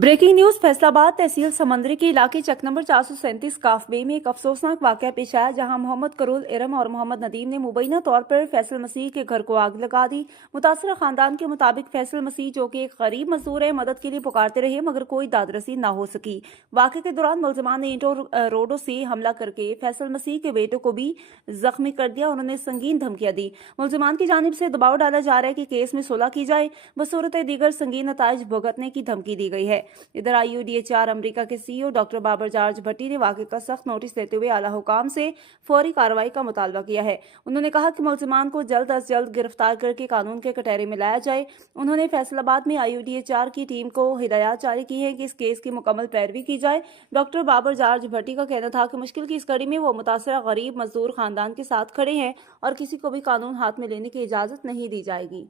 Breaking news Faisalabad तहसील समंदरी के इलाके चक नंबर 437 काफबे में एक अफसोसनाक वाकया पेश आया, जहां मोहम्मद करूल इरम और मोहम्मद नदीम ने मुबैना तौर पर फैसल मसीह के घर को आग लगा दी। मुतासरा खानदान के मुताबिक फैसल मसीह, जो कि एक गरीब मजदूर है, मदद के लिए पुकारते रहे मगर कोई दादरसी न हो सकी। वाकये के दौरान मुलजमान ने ईंटों रोडों से हमला करके फैसल मसीह के बेटों को भी जख्मी कर दिया। उन्होंने संगीन धमकियां दी। मुलजमान की जानिब से दबाव डाला जा रहा है कि केस में सुलह की जाए, बसूरत दीगर संगीन नताइज भुगतने की धमकी दी गई है। इधर IUDHR अमेरिका के CEO डॉक्टर बाबर जार्ज भट्टी ने वाकये का सख्त नोटिस लेते हुए आला हुकाम से फौरी कार्रवाई का मुतालबा किया है। उन्होंने कहा कि मुलजिमान को जल्द अज जल्द गिरफ्तार करके कानून के कटहरे में लाया जाए। उन्होंने फैसलाबाद में IUDHR की टीम को हिदायत जारी की है कि इस केस की मुकम्मल पैरवी की जाए। डॉक्टर बाबर जार्ज भट्टी का कहना था कि मुश्किल की इस कड़ी में वो मुतासरा गरीब मजदूर खानदान के साथ खड़े हैं और किसी को भी कानून हाथ में लेने की इजाजत नहीं दी जाएगी।